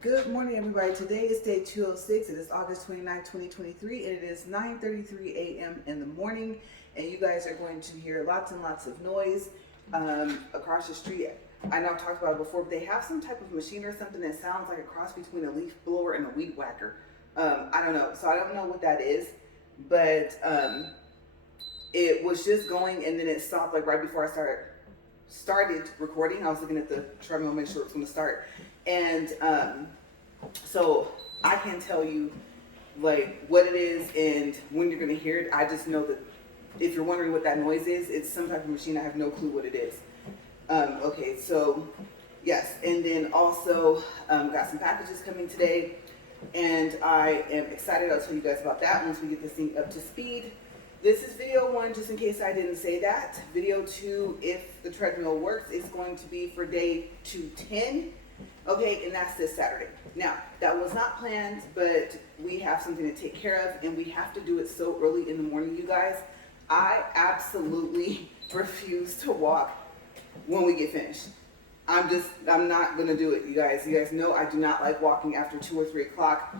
Good morning, everybody. Today is day 206. It is August 29, 2023, and it is 9:33 a.m. in the morning. And you guys are going to hear lots and lots of noise across the street. I know I've talked about it before, but they have some type of machine or something that sounds like a cross between a leaf blower and a weed whacker. I don't know. So I don't know what that is, but it was just going, and then it stopped like right before I started recording. I was looking at the treadmill, make sure it's going to start. And so I can tell you like what it is and when you're going to hear it. I just know that if you're wondering what that noise is, it's some type of machine. I have no clue what it is. Okay, so yes, and then also got some packages coming today, and I am excited. I'll tell you guys about that once we get this thing up to speed. This is video 1, just in case I didn't say that. Video 2, if the treadmill works, is going to be for day 210. Okay, and that's this Saturday. Now, that was not planned, but we have something to take care of, and we have to do it so early in the morning, you guys. I absolutely refuse to walk when we get finished. I'm not gonna do it, you guys. You guys know I do not like walking after 2 or 3 o'clock.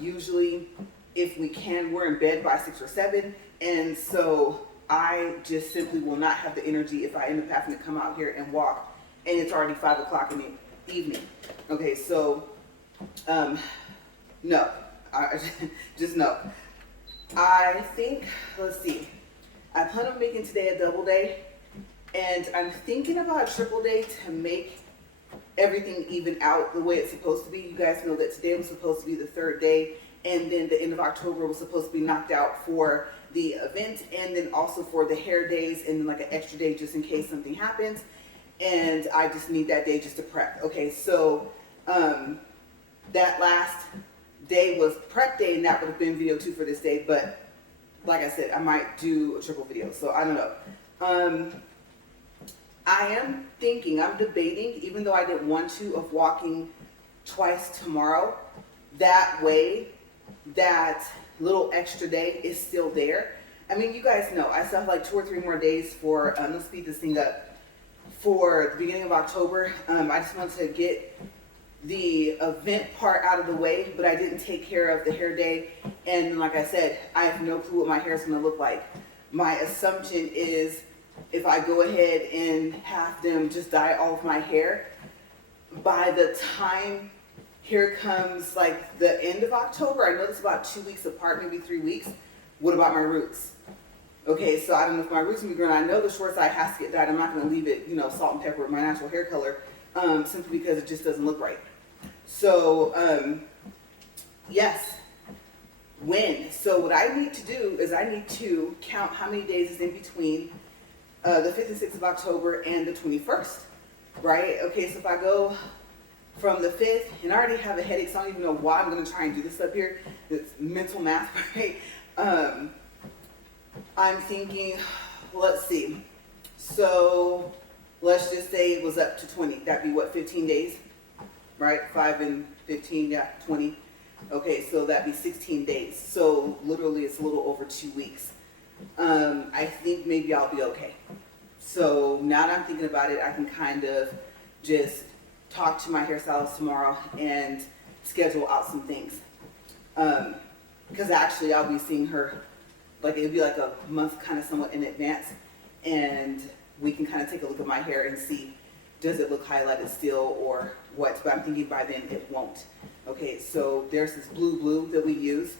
Usually, if we can, we're in bed by 6 or 7, and so I just simply will not have the energy if I end up having to come out here and walk, and it's already 5 o'clock in the evening. Okay, so no, just no. I think, let's see, I plan on making today a double day, and I'm thinking about a triple day to make everything even out the way it's supposed to be. You guys know that today was supposed to be the 3rd day, and then the end of October was supposed to be knocked out for the event, and then also for the hair days, and then like an extra day just in case something happens. And I just need that day just to prep. Okay, so that last day was prep day, and that would have been video 2 for this day, but like I said, I might do a triple video, so I don't know. I am thinking, I'm debating, even though I didn't want to, of walking twice tomorrow. That way, that little extra day is still there. I mean, you guys know, I still have like 2 or 3 more days for, let's speed this thing up, for the beginning of October. I just wanted to get the event part out of the way, but I didn't take care of the hair day. And like I said, I have no clue what my hair is going to look like. My assumption is if I go ahead and have them just dye all of my hair, by the time here comes like the end of October, I know it's about 2 weeks apart, maybe 3 weeks. What about my roots? Okay, so I don't know if my roots will be growing. I know the short side has to get dyed. I'm not going to leave it, salt and pepper, my natural hair color, simply because it just doesn't look right. So, yes, when? So what I need to do is I need to count how many days is in between the 5th and 6th of October and the 21st, right? Okay, so if I go from the 5th, and I already have a headache, so I don't even know why I'm going to try and do this up here. It's mental math, right? I'm thinking, let's see, so let's just say it was up to 20. That'd be what, 15 days, right? 5 and 15, yeah, 20. Okay, so that'd be 16 days. So literally it's a little over 2 weeks. I think maybe I'll be okay. So now that I'm thinking about it, I can kind of just talk to my hairstylist tomorrow and schedule out some things. Because actually I'll be seeing her, like it'd be like a month kind of somewhat in advance, and we can kind of take a look at my hair and see, does it look highlighted still or what? But I'm thinking by then it won't. Okay, so there's this blue that we use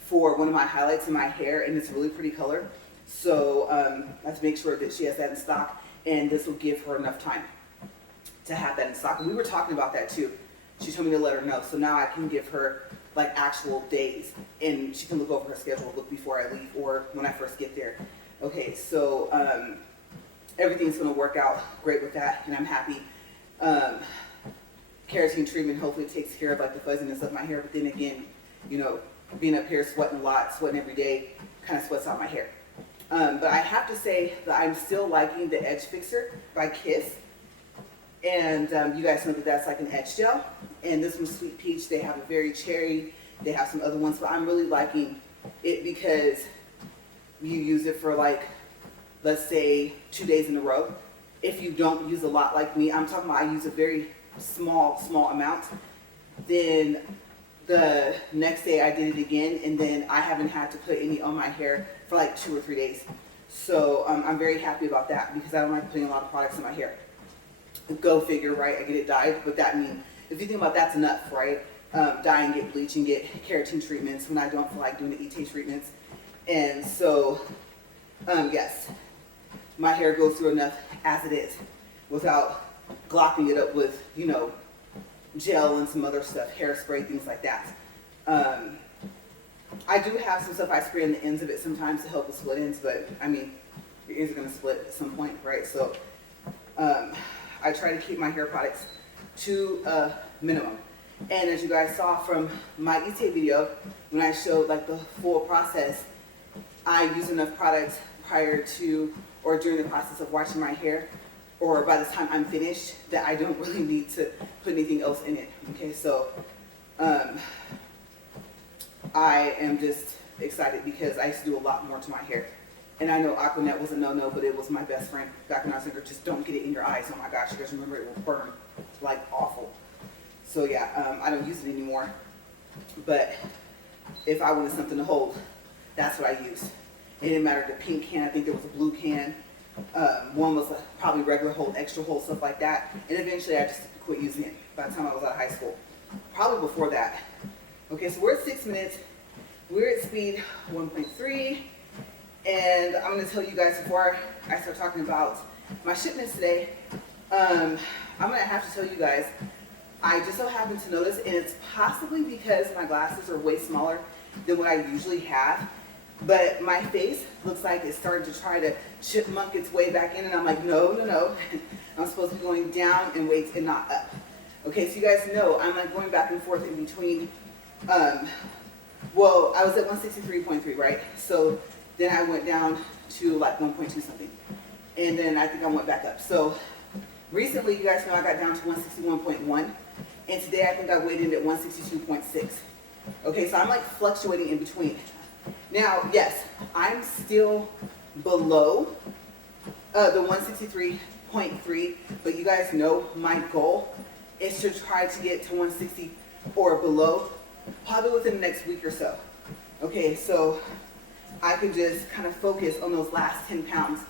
for one of my highlights in my hair, and it's a really pretty color. So I have to make sure that she has that in stock, and this will give her enough time to have that in stock. And we were talking about that too. She told me to let her know, so now I can give her like actual days, and she can look over her schedule, look before I leave or when I first get there. Okay, so everything's going to work out great with that, and I'm happy. Keratin treatment hopefully takes care of like the fuzziness of my hair, but then again, being up here sweating a lot, sweating every day, kind of sweats out my hair. But I have to say that I'm still liking the Edge Fixer by Kiss. And you guys know that that's like an edge gel. And this one's Sweet Peach. They have a very cherry. They have some other ones, but I'm really liking it because you use it for like, let's say 2 days in a row. If you don't use a lot like me, I'm talking about I use a very small amount. Then the next day I did it again, and then I haven't had to put any on my hair for like 2 or 3 days. So I'm very happy about that because I don't like putting a lot of products in my hair. Go figure, right? I get it dyed, but that means, if you think about that's enough, right? Dye and get bleach and get keratin treatments when I don't feel like doing the ET treatments. And so, yes, my hair goes through enough as it is without glopping it up with, you know, gel and some other stuff, hairspray, things like that. I do have some stuff I spray on the ends of it sometimes to help with split ends, but I mean, your ends are going to split at some point, right? So I try to keep my hair products to a minimum. And as you guys saw from my ET video, when I showed like the full process, I use enough products prior to or during the process of washing my hair, or by the time I'm finished, that I don't really need to put anything else in it. Okay, so I am just excited because I used to do a lot more to my hair. And I know Aquanet was a no-no, but it was my best friend back when I was younger. Just don't get it in your eyes. Oh my gosh, you guys remember it will burn like awful. So yeah, I don't use it anymore. But if I wanted something to hold, that's what I used. It didn't matter the pink can. I think there was a blue can. One was probably regular hold, extra hold, stuff like that. And eventually I just quit using it by the time I was out of high school. Probably before that. Okay, so we're at 6 minutes. We're at speed 1.3. And I'm going to tell you guys before I start talking about my shipments today, I'm going to have to tell you guys, I just so happen to notice, and it's possibly because my glasses are way smaller than what I usually have, but my face looks like it's starting to try to chipmunk its way back in, and I'm like, no, no, no. I'm supposed to be going down and weights and not up. Okay, so you guys know I'm like going back and forth in between, well, I was at 163.3, right? So then I went down to like 1.2 something. And then I think I went back up. So recently, you guys know I got down to 161.1. And today I think I weighed in at 162.6. Okay, so I'm like fluctuating in between. Now, yes, I'm still below the 163.3, but you guys know my goal is to try to get to 160 or below, probably within the next week or so. Okay, so I can just kind of focus on those last 10 pounds.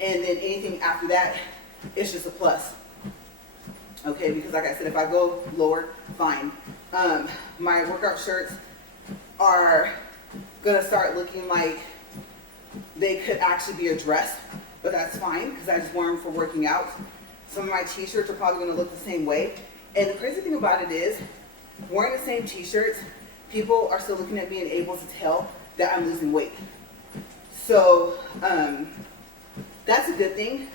And then anything after that, it's just a plus. Okay, because like I said, if I go lower, fine. My workout shirts are gonna start looking like they could actually be a dress, but that's fine because I just wear them for working out. Some of my t-shirts are probably gonna look the same way. And the crazy thing about it is, wearing the same t-shirts, people are still looking at me and able to tell that I'm losing weight. So that's a good thing.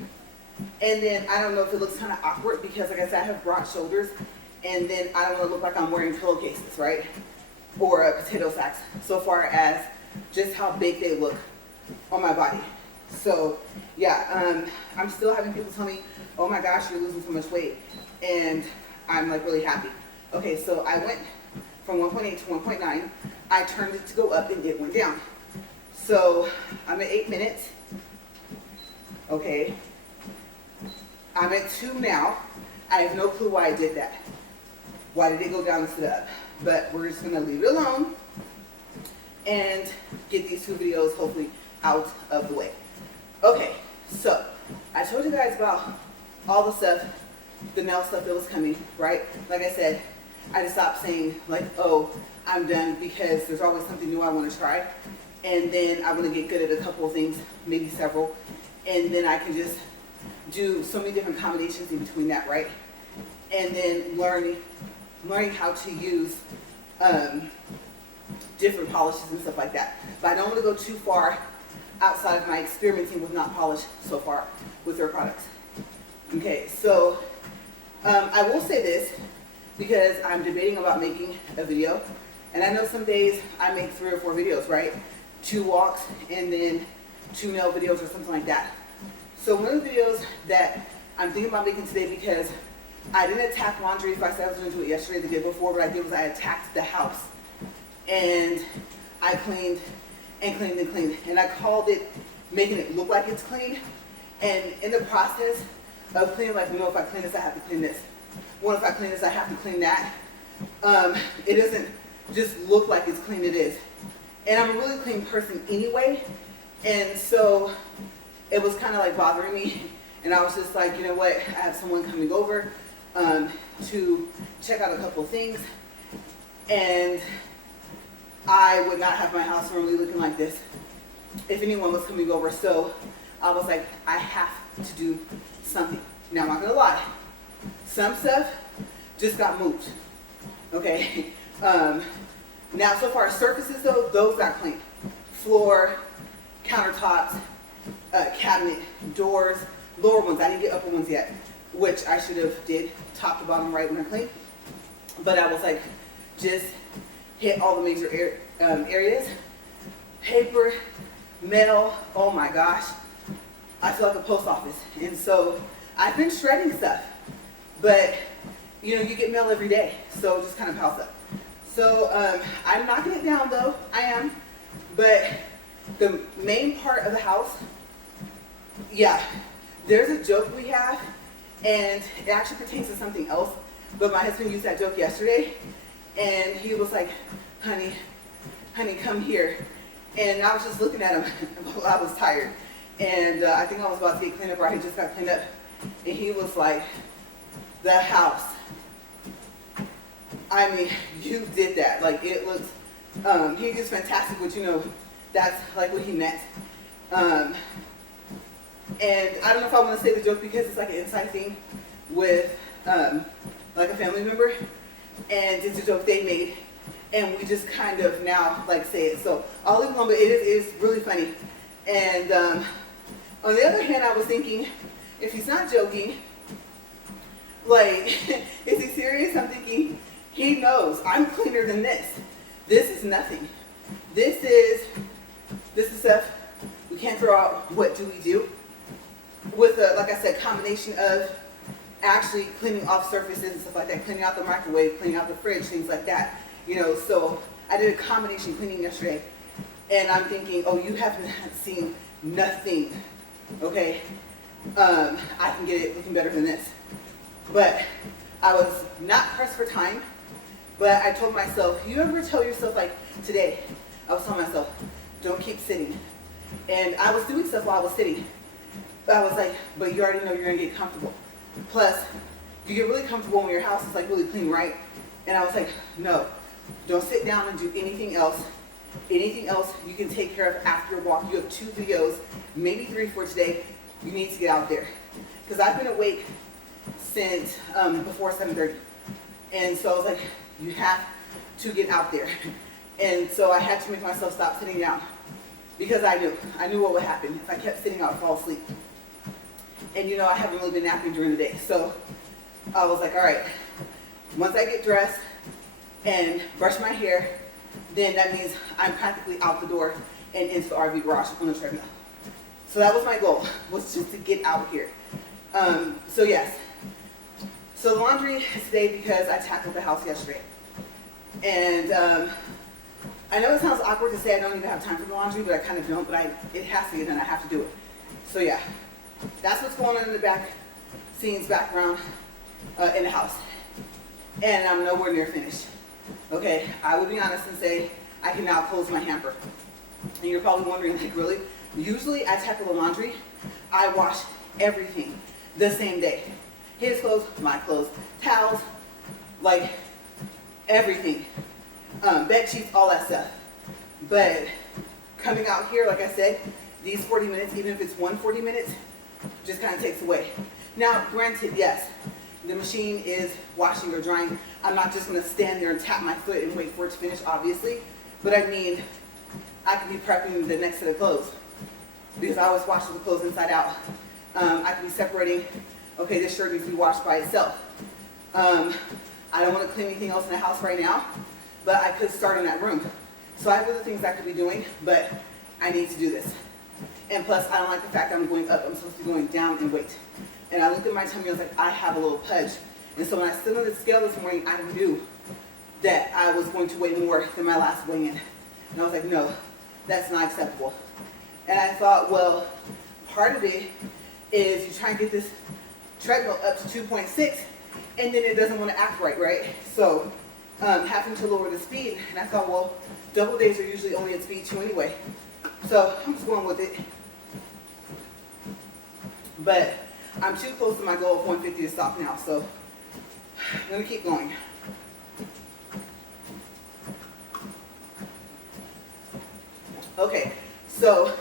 And then I don't know if it looks kind of awkward because like I said, I have broad shoulders, and then I don't want to look like I'm wearing pillowcases, right? Or potato sacks, so far as just how big they look on my body. So yeah, I'm still having people tell me, oh my gosh, you're losing so much weight. And I'm like really happy. Okay, so I went from 1.8 to 1.9. I turned it to go up and it went down. So I'm at 8 minutes. Okay. I'm at 2 now. I have no clue why I did that. Why did it go down instead of up? But we're just gonna leave it alone and get these 2 videos hopefully out of the way. Okay, so I told you guys about all the stuff, the nail stuff that was coming, right? Like I said, I just stopped saying like, oh, I'm done, because there's always something new I want to try. And then I want to get good at a couple of things, maybe several. And then I can just do so many different combinations in between that, right? And then learning how to use different polishes and stuff like that. But I don't want to go too far outside of my experimenting with not polished so far with their products. Okay, so I will say this, because I'm debating about making a video. And I know some days I make 3 or 4 videos, right? 2 walks and then 2 nail videos or something like that. So one of the videos that I'm thinking about making today, because I didn't attack laundry. If I said I was going to do it yesterday, the day before, what I did was I attacked the house. And I cleaned and cleaned and cleaned. And I called it making it look like it's clean. And in the process of cleaning, like, you know, if I clean this, I have to clean this. Well, if I clean this, I have to clean that. It doesn't just look like it's clean, it is. And I'm a really clean person anyway, and so it was kind of like bothering me, and I was just like, you know what, I have someone coming over to check out a couple of things, and I would not have my house normally looking like this if anyone was coming over. So I was like, I have to do something. Now, I'm not gonna lie, some stuff just got moved, okay? Now, so far, surfaces though, those got cleaned. Floor, countertops, cabinet, doors, lower ones. I didn't get upper ones yet, which I should have did top to bottom right when I cleaned. But I was like, just hit all the major areas. Paper, mail, oh my gosh. I feel like a post office. And so I've been shredding stuff, but you know, you get mail every day, so it just kind of piles up. So I'm knocking it down though, I am, but the main part of the house, yeah, there's a joke we have, and it actually pertains to something else, but my husband used that joke yesterday, and he was like, honey, come here. And I was just looking at him while I was tired, and I think I was about to get cleaned up, or I had just got cleaned up, and he was like, the house. I mean, you did that. Like, it looks, he is fantastic, but you know, that's like what he meant. And I don't know if I want to say the joke because it's like an inside thing with like a family member, and it's a joke they made, and we just kind of now like say it. So I'll leave it alone, but it is really funny. And on the other hand, I was thinking, if he's not joking, like, is he serious? I'm thinking, he knows I'm cleaner than this. This is nothing. This is stuff we can't throw out. What do we do? With a, like I said, combination of actually cleaning off surfaces and stuff like that, cleaning out the microwave, cleaning out the fridge, things like that. You know, so I did a combination cleaning yesterday, and I'm thinking, oh, you have not seen nothing. Okay, I can get it looking better than this. But I was not pressed for time. But I told myself, you ever tell yourself, like today, I was telling myself, don't keep sitting. And I was doing stuff while I was sitting. But I was like, but you already know you're gonna get comfortable. Plus, you get really comfortable when your house is like really clean, right? And I was like, no, don't sit down and do anything else. Anything else you can take care of after your walk. You have 2 videos, maybe 3 for today. You need to get out there. Because I've been awake since before 7:30. And so I was like, you have to get out there. And so I had to make myself stop sitting down, because I knew what would happen. If I kept sitting, I would fall asleep. And you know, I haven't really been napping during the day. So I was like, all right, once I get dressed and brush my hair, then that means I'm practically out the door and into the RV garage on the treadmill. So that was my goal, was just to get out here. So yes. So the laundry is today because I tackled the house yesterday. And I know it sounds awkward to say I don't even have time for the laundry, but I kind of don't, but it has to get done, I have to do it. So yeah, that's what's going on in the back scenes background in the house. And I'm nowhere near finished. Okay, I will be honest and say I can now close my hamper. And you're probably wondering, like, really? Usually I tackle the laundry, I wash everything the same day. His clothes, my clothes, towels, like everything. Bed sheets, all that stuff. But coming out here, like I said, these 40 minutes, even if it's 140 minutes, just kind of takes away. Now, granted, yes, the machine is washing or drying. I'm not just going to stand there and tap my foot and wait for it to finish, obviously. But I mean, I could be prepping the next set of clothes, because I always wash the clothes inside out. I could be separating, okay, this shirt needs to be washed by itself. I don't want to clean anything else in the house right now, but I could start in that room. So I have other things I could be doing, but I need to do this. And plus, I don't like the fact that I'm going up. I'm supposed to be going down in weight. And I looked at my tummy, I was like, I have a little pudge. And so when I stood on the scale this morning, I knew that I was going to weigh more than my last weigh-in. And I was like, no, that's not acceptable. And I thought, well, part of it is you try and get this treadmill up to 2.6, and then it doesn't want to act right, right? So having to lower the speed. And I thought, well, double days are usually only at speed 2 anyway. So I'm just going with it. But I'm too close to my goal of 150 to stop now. So I'm going to keep going. Okay, so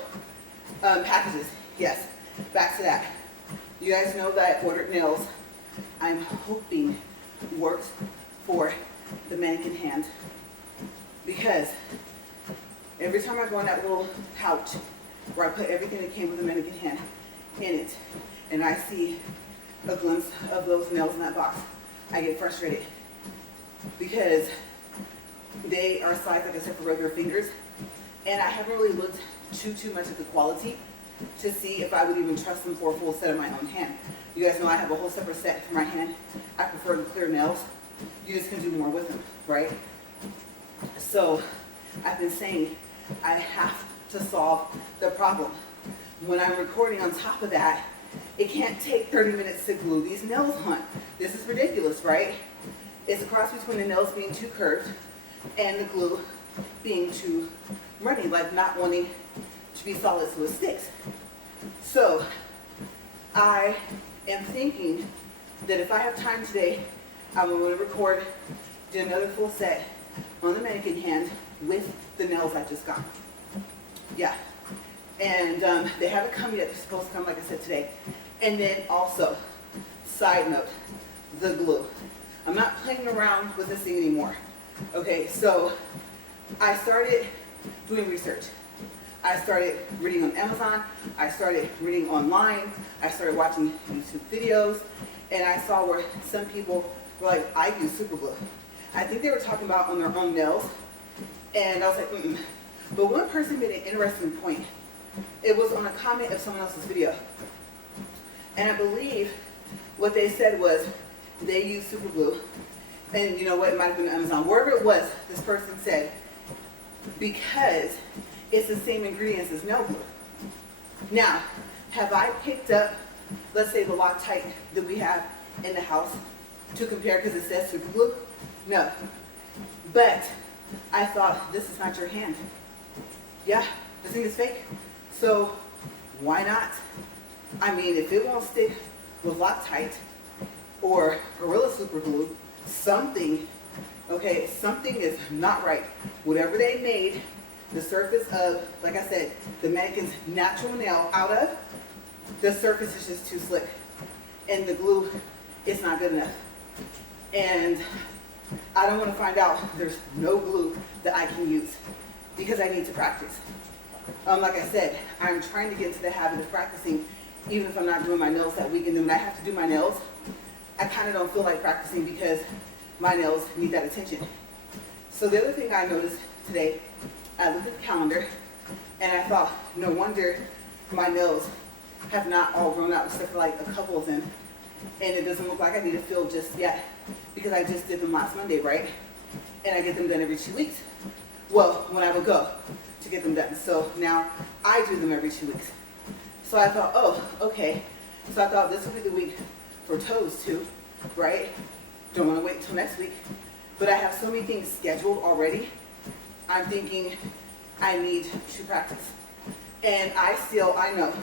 packages. Yes, back to that. You guys know that I ordered nails. I'm hoping works for the mannequin hand, because every time I go in that little pouch where I put everything that came with the mannequin hand in it, and I see a glimpse of those nails in that box, I get frustrated, because they are sized, like I said, for regular fingers, and I haven't really looked too much at the quality to see if I would even trust them for a full set of my own hand. You guys know I have a whole separate set for my hand. I prefer the clear nails. You just can do more with them, right? So I've been saying I have to solve the problem. When I'm recording on top of that, it can't take 30 minutes to glue these nails on. This is ridiculous, right? It's a cross between the nails being too curved and the glue being too runny, like not wanting to be solid so it sticks. So I am thinking that if I have time today, I'm going to record, do another full set on the mannequin hand with the nails I just got. Yeah. And they haven't come yet. They're supposed to come, like I said, today. And then also, side note, the glue. I'm not playing around with this thing anymore. Okay, so I started doing research. I started reading on Amazon. I started reading online. I started watching YouTube videos. And I saw where some people were like, I use super glue. I think they were talking about on their own nails. And I was like, mm-mm. But one person made an interesting point. It was on a comment of someone else's video. And I believe what they said was they use super glue. And you know what, it might have been Amazon. Wherever it was, this person said, because it's the same ingredients as nail glue. Now, have I picked up, let's say, the Loctite that we have in the house to compare because it says super glue? No. But I thought, this is not your hand. Yeah, this thing is fake. So why not? I mean, if it won't stick with Loctite or Gorilla Super Glue, something, okay, something is not right. Whatever they made the surface of, like I said, the mannequin's natural nail out of, the surface is just too slick. And the glue is not good enough. And I don't want to find out there's no glue that I can use because I need to practice. Like I said, I'm trying to get into the habit of practicing even if I'm not doing my nails that week. And then when I have to do my nails, I kind of don't feel like practicing because my nails need that attention. So the other thing I noticed today, I looked at the calendar and I thought, no wonder my nails have not all grown out except for like a couple of them. And it doesn't look like I need to fill just yet because I just did them last Monday, right? And I get them done every 2 weeks. Well, when I would go to get them done. So now I do them every 2 weeks. So I thought, oh, okay. So I thought this would be the week for toes too, right? Don't want to wait until next week. But I have so many things scheduled already. I'm thinking I need to practice. And I know,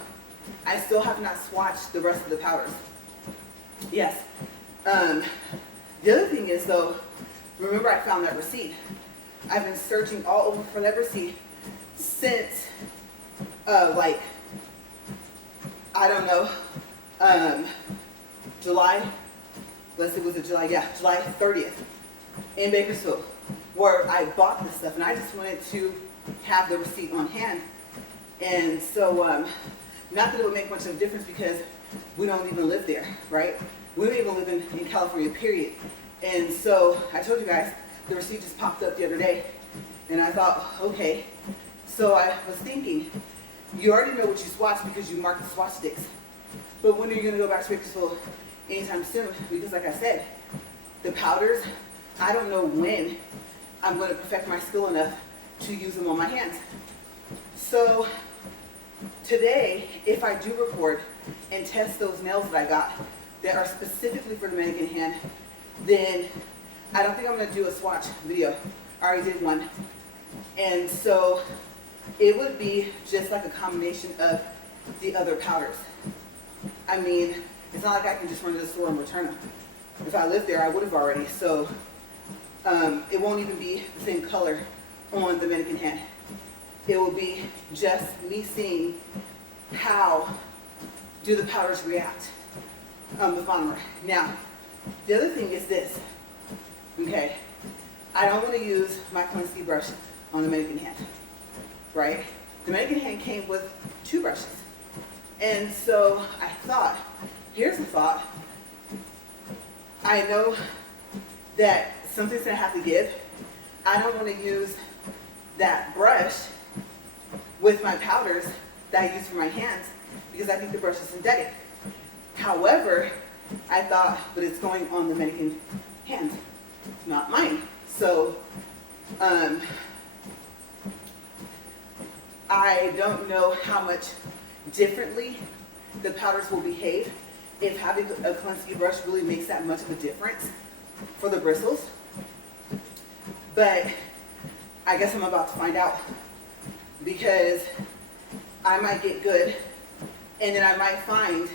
I still have not swatched the rest of the powders. Yes. The other thing is though, remember I found that receipt. I've been searching all over for that receipt since, like, I don't know, July, let's see, was it July? Yeah, July 30th in Bakersfield, where I bought this stuff, and I just wanted to have the receipt on hand. And so, not that it would make much of a difference because we don't even live there, right? We don't even live in California, period. And so, I told you guys, the receipt just popped up the other day, and I thought, okay. So I was thinking, you already know what you swatched because you marked the swatch sticks. But when are you going to go back to Bakersfield anytime soon? Because like I said, the powders, I don't know when I'm going to perfect my skill enough to use them on my hands. So today, if I do record and test those nails that I got that are specifically for the mannequin hand, then I don't think I'm gonna do a swatch video. I already did one. And so it would be just like a combination of the other powders. I mean, it's not like I can just run to the store and return them. If I lived there, I would have already. So it won't even be the same color on the mannequin hand. It will be just me seeing how do the powders react with monomer. Now, the other thing is this, okay? I don't want to use my Kolinsky brush on the mannequin hand, right? The mannequin hand came with 2 brushes. And so I thought, here's a thought. I know that something's gonna have to give. I don't want to use that brush with my powders that I use for my hands because I think the brush is synthetic. However, I thought, but it's going on the mannequin hand, not mine. So I don't know how much differently the powders will behave, if having a Kolinsky brush really makes that much of a difference for the bristles. But I guess I'm about to find out, because I might get good and then I might find,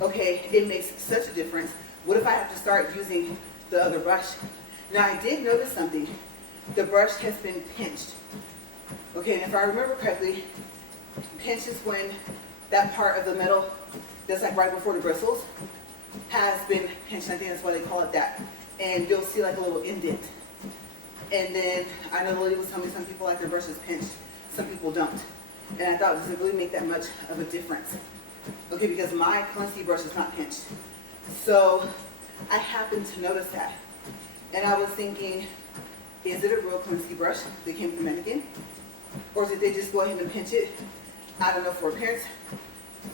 okay, it makes such a difference. What if I have to start using the other brush? Now I did notice something. The brush has been pinched. Okay, and if I remember correctly, pinch is when that part of the metal that's like right before the bristles has been pinched. I think that's why they call it that. And you'll see like a little indent. And then I know the lady was telling me some people like their brushes pinched, some people don't. And I thought, does it really make that much of a difference? Okay, because my Kolinsky brush is not pinched. So I happened to notice that. And I was thinking, is it a real Kolinsky brush that came from the mannequin? Or did they just go ahead and pinch it? I don't know, for appearance,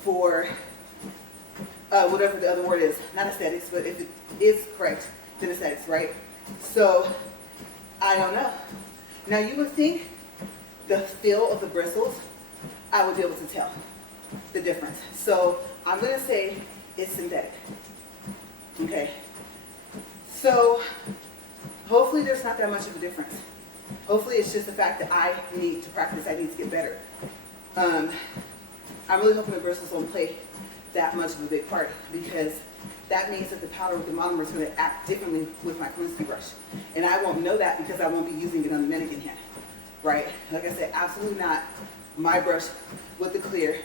for whatever the other word is. Not aesthetics, but if it is correct, then aesthetics, right? So I don't know. Now you would think the feel of the bristles, I would be able to tell the difference. So I'm gonna say it's synthetic. Okay. So hopefully there's not that much of a difference. Hopefully it's just the fact that I need to practice, I need to get better. I'm really hoping the bristles won't play that much of a big part, because that means that the powder with the monomer is going to act differently with my Kolinsky brush. And I won't know that because I won't be using it on the mannequin hand, right? Like I said, absolutely not my brush with the clear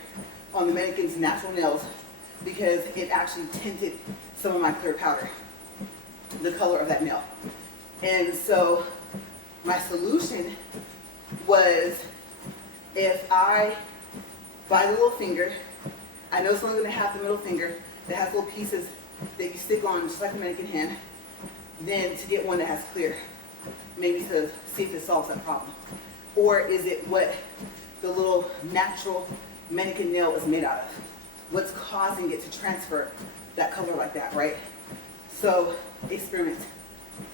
on the mannequin's natural nails, because it actually tinted some of my clear powder, the color of that nail. And so my solution was, if I buy the little finger, I know it's only going to have the middle finger that has little pieces that you stick on just like a mannequin hand, then to get one that has clear, maybe to see if it solves that problem. Or is it what the little natural mannequin nail is made out of? What's causing it to transfer that color like that, right? So experiment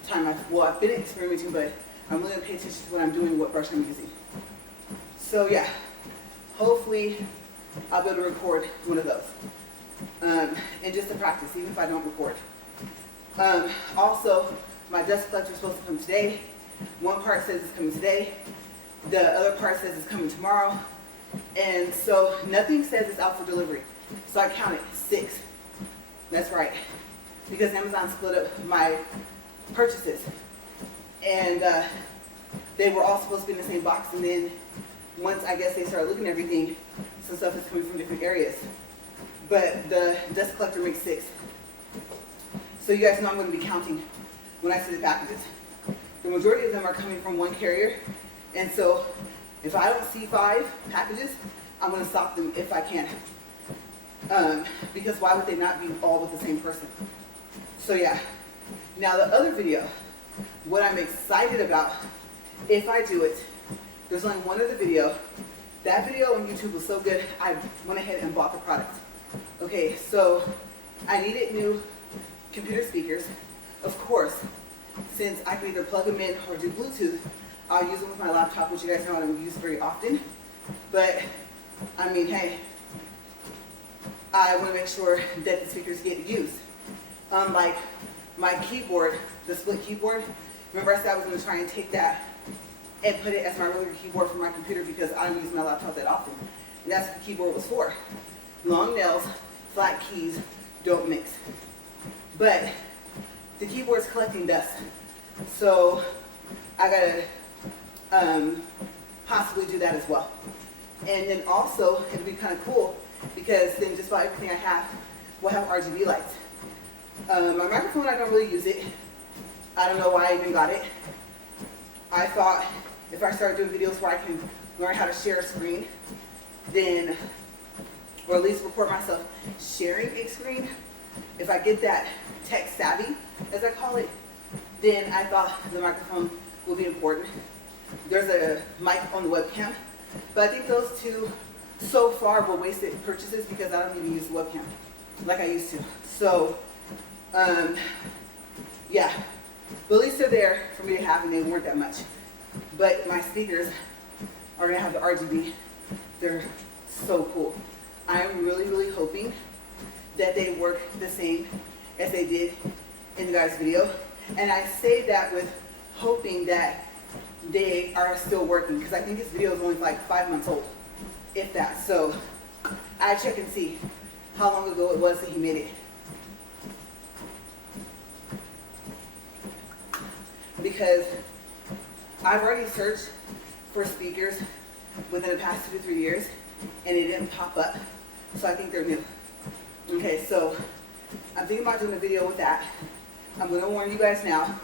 time. I've been experimenting, but I'm really going to pay attention to what I'm doing, what brush I'm using. So yeah, hopefully I'll be able to record one of those. And just to practice, even if I don't record. Also, my dust collector is supposed to come today. One part says it's coming today. The other part says it's coming tomorrow. And so nothing says it's out for delivery. So I counted 6. That's right. Because Amazon split up my purchases. And they were all supposed to be in the same box. And then once I guess they started looking at everything, some stuff is coming from different areas. But the dust collector makes 6. So you guys know I'm going to be counting when I see the packages. The majority of them are coming from one carrier. And so if I don't see 5 packages, I'm going to stop them if I can. Because why would they not be all with the same person? So yeah. Now the other video, what I'm excited about, if I do it, there's only one other video. That video on YouTube was so good, I went ahead and bought the product. Okay, so I needed new computer speakers. Of course, since I can either plug them in or do Bluetooth, I'll use them with my laptop, which you guys know I don't use very often. But, I mean, hey, I want to make sure that the speakers get used. Unlike my keyboard, the split keyboard, remember I said I was going to try and take that and put it as my regular keyboard for my computer because I don't use my laptop that often. And that's what the keyboard was for. Long nails, flat keys, don't mix. But the keyboard's collecting dust. So I gotta possibly do that as well. And then also, it'll be kind of cool because then just about everything I have will have RGB lights. My microphone, I don't really use it. I don't know why I even got it. I thought if I started doing videos where I can learn how to share a screen, then, or at least record myself sharing a screen, if I get that tech savvy, as I call it, then I thought the microphone will be important. There's a mic on the webcam, but I think those two so far were wasted purchases because I don't even use the webcam like I used to. So, yeah, but at least they're there for me to have, and they weren't that much. But my speakers are gonna have the RGB. They're so cool. I'm really, really hoping that they work the same as they did in the guy's video. And I say that with hoping that they are still working because I think this video is only like 5 months old, if that. So I check and see how long ago it was that he made it. Because I've already searched for speakers within the past 2 to 3 years and it didn't pop up. So I think they're new. Okay, so I'm thinking about doing a video with that. I'm gonna warn you guys now.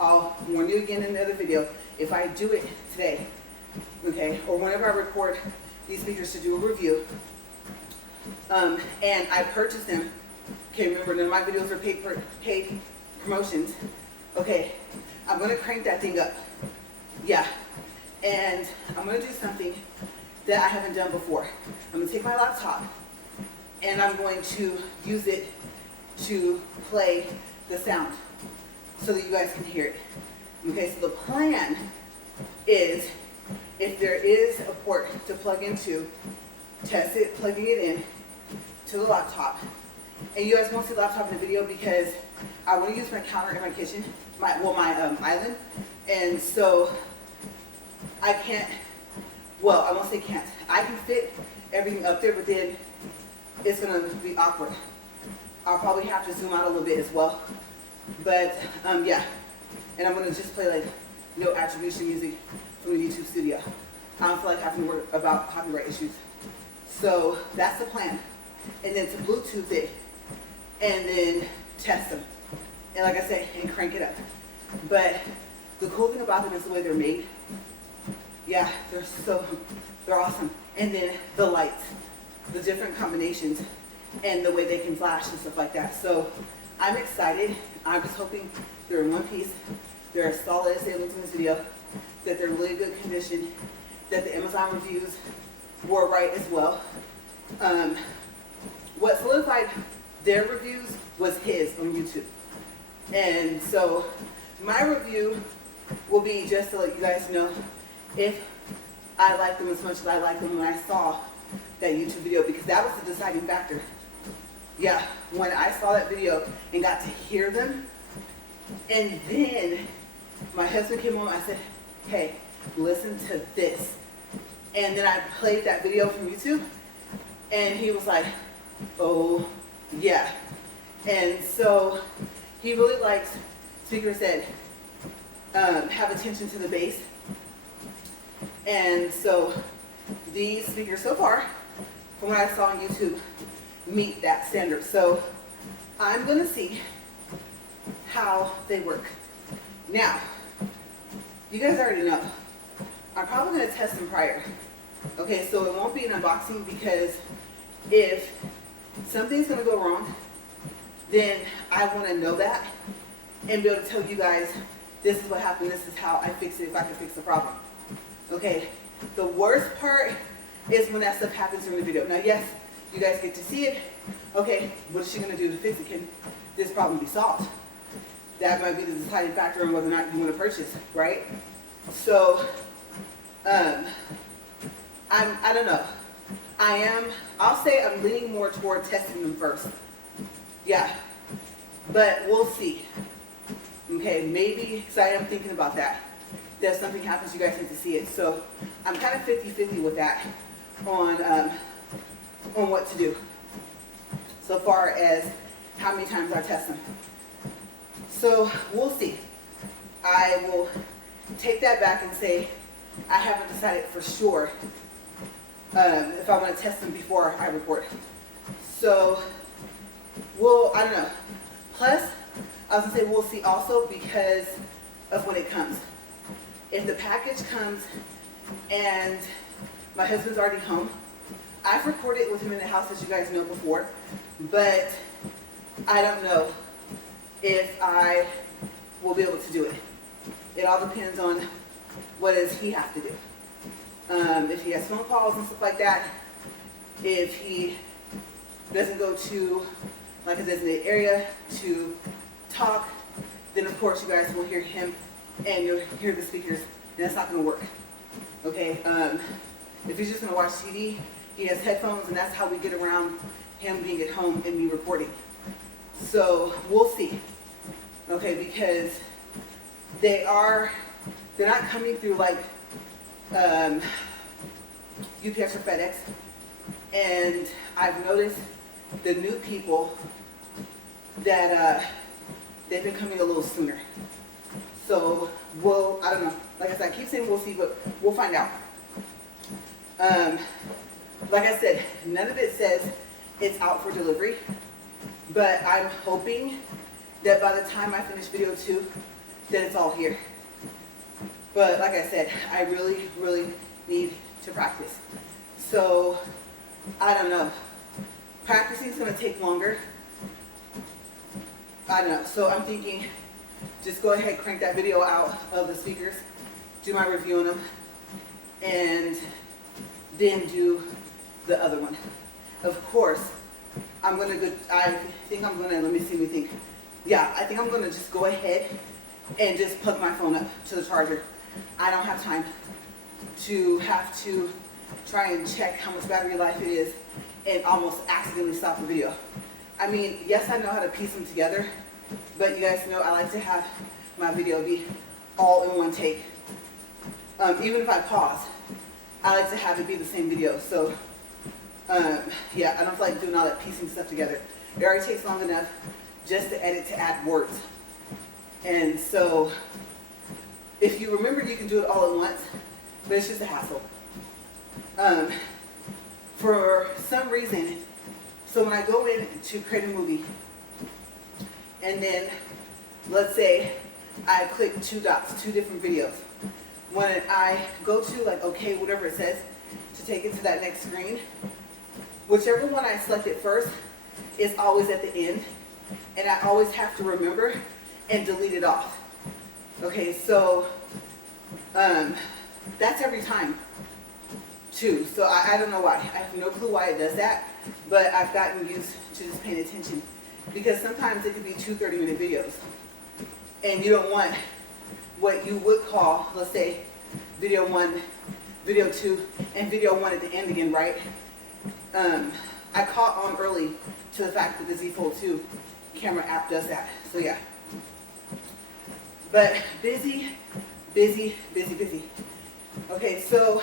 I'll warn you again in another video if I do it today, okay, or whenever I record these speakers to do a review, and I purchased them. Okay, remember none of my videos are paid promotions. Okay, I'm gonna crank that thing up. Yeah, and I'm gonna do something that I haven't done before. I'm gonna take my laptop and I'm going to use it to play the sound so that you guys can hear it. Okay, so the plan is if there is a port to plug into, test it, plugging it in to the laptop. And you guys won't see the laptop in the video because I want to use my counter in my kitchen, my island. And so I can't, well, I won't say can't. I can fit everything up there, but then it's gonna be awkward. I'll probably have to zoom out a little bit as well. But yeah, and I'm gonna just play like no attribution music from the YouTube studio. I don't feel like having to worry about copyright issues. So that's the plan. And then to Bluetooth it and then test them. And like I said, and crank it up. But the cool thing about them is the way they're made. Yeah, they're awesome. And then the lights, the different combinations, and the way they can flash and stuff like that. So I'm excited. I'm just hoping they're in one piece. They're as solid as they look in this video, that they're really good condition, that the Amazon reviews were right as well. What solidified their reviews was his on YouTube. And so my review will be just to let you guys know if I like them as much as I liked them when I saw that YouTube video, because that was the deciding factor. Yeah, when I saw that video and got to hear them, and then my husband came home, I said, hey, listen to this. And then I played that video from YouTube, and he was like, oh, yeah. And so he really likes speakers that have attention to the bass. And so these speakers so far, from what I saw on YouTube, meet that standard. So I'm gonna see how they work. Now, you guys already know, I'm probably gonna test them prior. Okay, so it won't be an unboxing because if something's gonna go wrong, then I wanna know that and be able to tell you guys, this is what happened, this is how I fix it if I can fix the problem. Okay, the worst part is when that stuff happens in the video. Now, yes, you guys get to see it. Okay, what is she gonna do to fix it? Can this problem be solved? That might be the deciding factor on whether or not you want to purchase, right? So, I don't know. I'll say I'm leaning more toward testing them first. Yeah, but we'll see. Okay, maybe, so I am thinking about that. If something happens, you guys need to see it. So I'm kind of 50-50 with that on what to do so far as how many times I test them. So we'll see. I will take that back and say I haven't decided for sure if I want to test them before I report. So I don't know. Plus, I was going to say we'll see also because of when it comes. If the package comes and my husband's already home, I've recorded with him in the house, as you guys know before, but I don't know if I will be able to do it. It all depends on what does he have to do. If he has phone calls and stuff like that, if he doesn't go to like a designated area to talk, then of course you guys will hear him and you'll hear the speakers, and that's not going to work. Okay, if he's just going to watch TV, he has headphones, and that's how we get around him being at home and me recording. So we'll see. Okay, because they're not coming through like UPS or FedEx, and I've noticed the new people that they've been coming a little sooner. So I don't know. Like I said, I keep saying we'll see, but we'll find out. Like I said, none of it says it's out for delivery, but I'm hoping that by the time I finish video 2, that it's all here. But like I said, I really, really need to practice. So I don't know. Practicing is going to take longer. I don't know. So I'm thinking, just go ahead, crank that video out of the speakers, do my review on them, and then do the other one. Of course, let me think. Yeah, I think I'm gonna just go ahead and just plug my phone up to the charger. I don't have time to have to try and check how much battery life it is and almost accidentally stop the video. I mean, yes, I know how to piece them together, but you guys know I like to have my video be all in one take. Even if I pause, I like to have it be the same video. So, yeah, I don't feel like doing all that piecing stuff together. It already takes long enough just to edit to add words. And so, if you remember, you can do it all at once, but it's just a hassle. For some reason, so when I go in to create a movie, and then let's say I click 2 dots, 2 different videos. When I go to like okay, whatever it says, to take it to that next screen, whichever one I selected first is always at the end, and I always have to remember and delete it off. Okay, so that's every time too. So I don't know why. I have no clue why it does that, but I've gotten used to just paying attention, because sometimes it could be 2 30-minute videos, and you don't want what you would call, let's say, video 1, video 2, and video 1 at the end again, right? I caught on early to the fact that the Z Fold 2 camera app does that. So yeah. But busy. Okay, so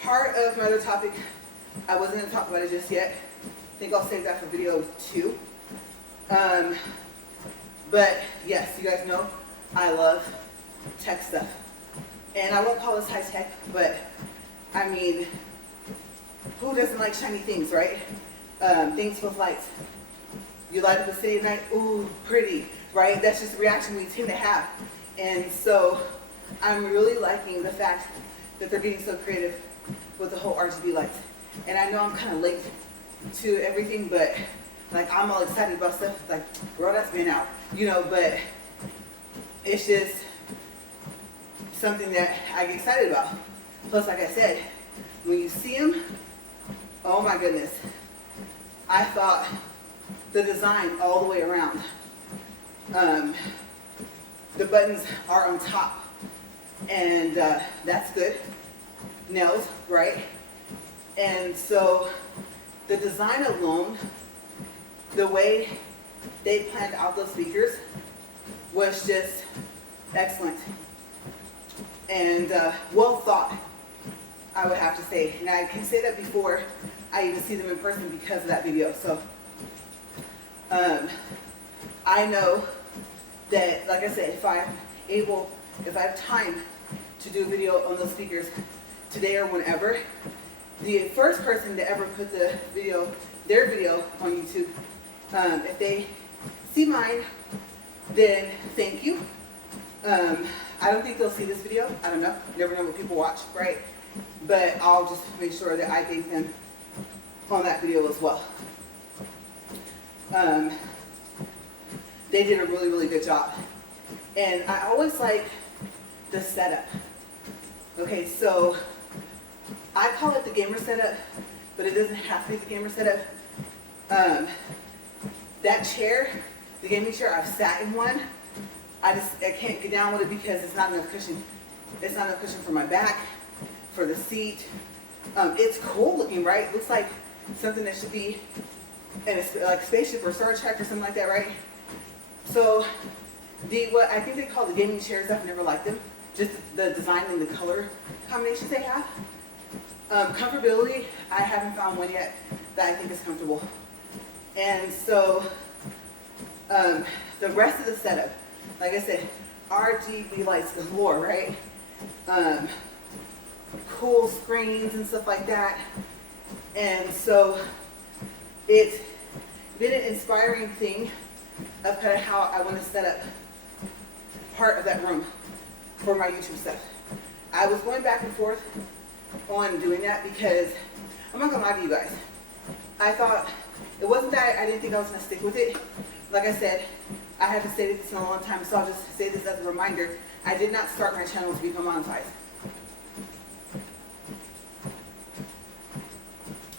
part of my other topic, I wasn't going to talk about it just yet. I think I'll save that for video 2. But yes, you guys know I love tech stuff. And I won't call this high tech, but I mean, who doesn't like shiny things, right? Things with lights. You light up a city at night, ooh, pretty, right? That's just the reaction we tend to have. And so I'm really liking the fact that they're getting so creative with the whole RGB lights. And I know I'm kind of late to everything, but like I'm all excited about stuff. Like, bro, that's been out, you know, but it's just something that I get excited about. Plus, like I said, when you see them, oh my goodness, I thought the design all the way around. The buttons are on top, and that's good. Nails, right? And so the design alone, the way they planned out those speakers, was just excellent and well thought, I would have to say. And I can say that before I even see them in person because of that video. So I know that, like I said, if I have time to do a video on those speakers today or whenever, the first person to ever put their video on YouTube, if they see mine, then thank you. I don't think they'll see this video. I don't know. Never know what people watch, right? But I'll just make sure that I thank them on that video as well. They did a really, really good job. And I always like the setup. Okay, so I call it the gamer setup, but it doesn't have to be the gamer setup. That chair, the gaming chair, I've sat in one. I can't get down with it because it's not enough cushion. It's not enough cushion for my back, for the seat. It's cool looking, right? It looks like something that should be in like a spaceship or Star Trek or something like that, right? So what I think they call the gaming chairs, I've never liked them. Just the design and the color combinations they have. Comfortability, I haven't found one yet that I think is comfortable. And so the rest of the setup, like I said, RGB lights galore, right? Cool screens and stuff like that. And so it's been an inspiring thing of kind of how I want to set up part of that room for my YouTube stuff. I was going back and forth on doing that because I'm not gonna lie to you guys. I thought it wasn't that I didn't think I was gonna stick with it. Like I said, I haven't stated this in a long time, so I'll just say this as a reminder. I did not start my channel to become monetized.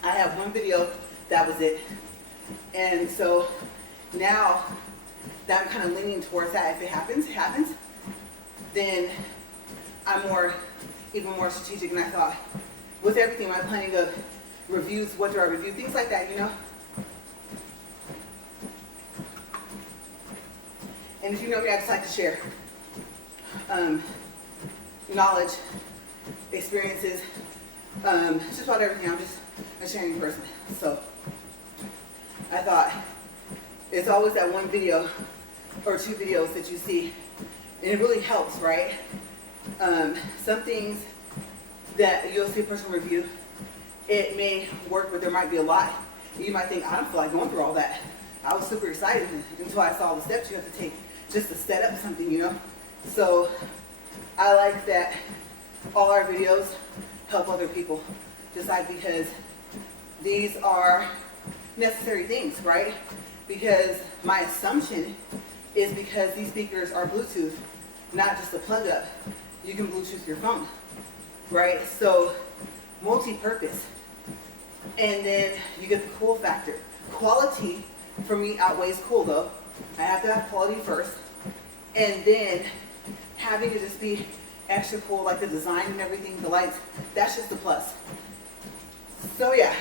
I have one video, that was it. And so now that I'm kind of leaning towards that, if it happens, it happens, then I'm even more strategic. And I thought, with everything, my planning of reviews, what do I review, things like that, you know? And if you know me, I just like to share knowledge, experiences, just about everything. I'm just a sharing person. So I thought it's always that one video or two videos that you see, and it really helps, right? Some things that you'll see a person review, it may work, but there might be a lot. You might think, I don't feel like going through all that. I was super excited until I saw the steps you have to take just to set up something, you know? So I like that all our videos help other people, just like because these are necessary things, right? Because my assumption is because these speakers are Bluetooth, not just a plug up. You can Bluetooth your phone, right? So multi-purpose. And then you get the cool factor. Quality for me outweighs cool though. I have to have quality first. And then having it just be extra cool, like the design and everything, the lights, that's just a plus. So yeah,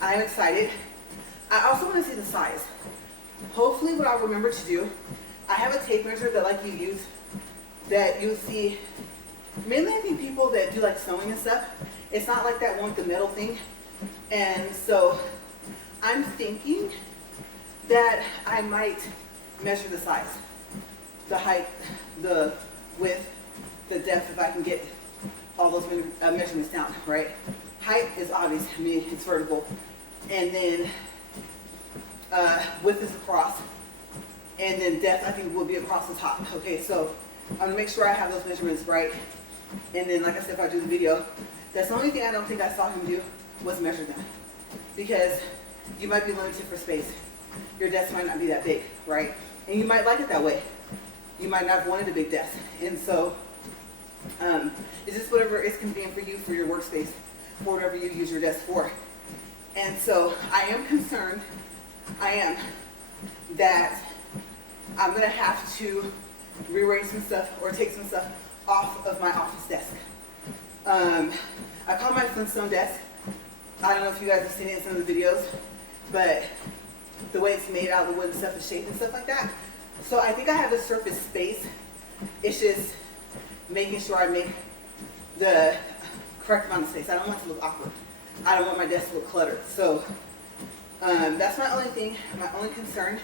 I'm excited. I also want to see the size. Hopefully what I'll remember to do, I have a tape measure that like you use, that you'll see, mainly I think people that do like sewing and stuff, it's not like that one with the metal thing. And so I'm thinking that I might measure the size, the height, the width, the depth, if I can get all those measurements down, right? Height is obvious, I mean, it's vertical. And then width is across. And then depth, I think, will be across the top. Okay, so I'm gonna make sure I have those measurements right. And then, like I said, if I do the video, that's the only thing I don't think I saw him do was measure them. Because you might be limited for space. Your desk might not be that big, right? And you might like it that way. You might not have wanted a big desk. And so it's just whatever is convenient for you, for your workspace, for whatever you use your desk for. And so I am concerned, that I'm gonna have to rearrange some stuff or take some stuff off of my office desk. I call my Flintstone desk. I don't know if you guys have seen it in some of the videos, but the way it's made out of the wood and stuff, the shape and stuff like that, So I think I have the surface space. It's just making sure I make the correct amount of space. I don't want it to look awkward. I don't want my desk to look cluttered. So that's my only thing. My only concern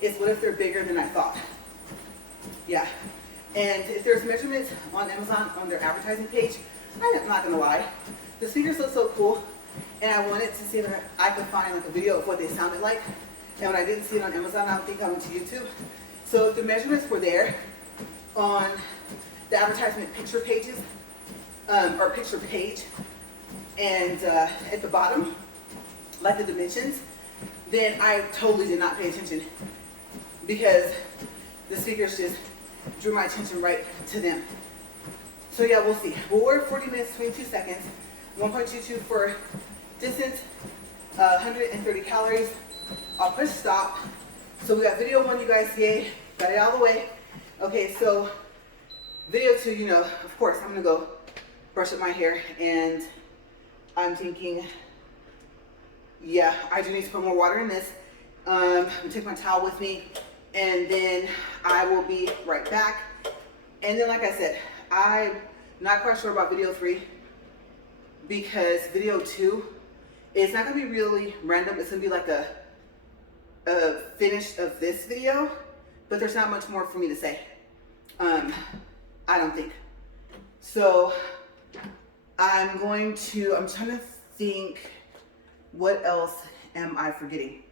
is what if they're bigger than I thought? Yeah. And if there's measurements on Amazon on their advertising page, I'm not gonna lie, the speakers look so cool, and I wanted to see if I could find like a video of what they sounded like. And when I didn't see it on Amazon, I don't think I went to YouTube. So if the measurements were there on the advertisement picture pages, or picture page, and at the bottom, like the dimensions, then I totally did not pay attention because the speakers just drew my attention right to them. So yeah, we'll see. We'll work 40 minutes, 22 seconds, 1.22 for distance, 130 calories. I'll push stop. So we got video 1, you guys, yay, got it out of the way. Okay, so video 2, you know, of course, I'm gonna go brush up my hair, and I'm thinking, yeah, I do need to put more water in this. I'm gonna take my towel with me, and then I will be right back. And then, like I said, I'm not quite sure about video 3 because video 2 is not gonna be really random. It's gonna be like a finish of this video, but there's not much more for me to say. I don't think. So I'm trying to think, what else am I forgetting?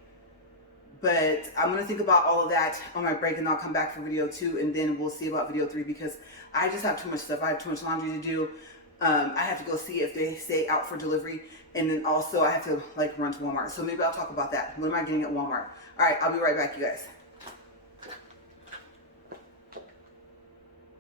But I'm gonna think about all of that on my break, and I'll come back for video 2, and then we'll see about video 3 because I just have too much stuff. I have too much laundry to do. I have to go see if they stay out for delivery, and then also I have to like run to Walmart. So maybe I'll talk about that. What am I getting at Walmart? All right, I'll be right back, you guys.